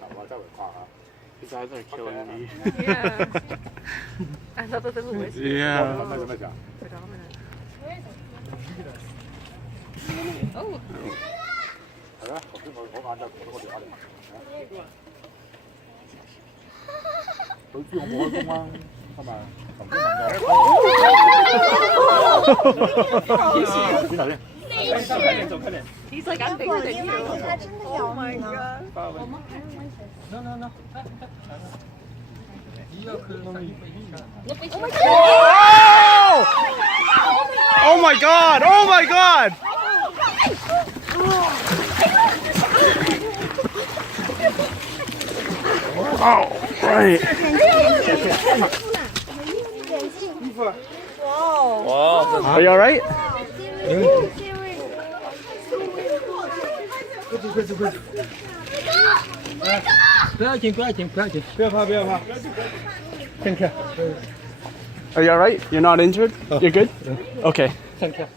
头啊，周圍跨下。You guys are killing me. Yeah. I thought that they were whiskey. Yeah. 做咩事啊？ Predominant. Oh. 係啊，頭先我眼就過到我電話嚟。佢知我冇開工啊，係咪？頭先問咗。邊頭先？ He's like, I'm bigger than you. 他真的咬你了。 Oh my god! Oh my god! Oh, right. Are you alright? 不要紧，不要紧，不要紧，不要怕，不要怕。Are you alright? You're not injured? You're good? Okay. 看看。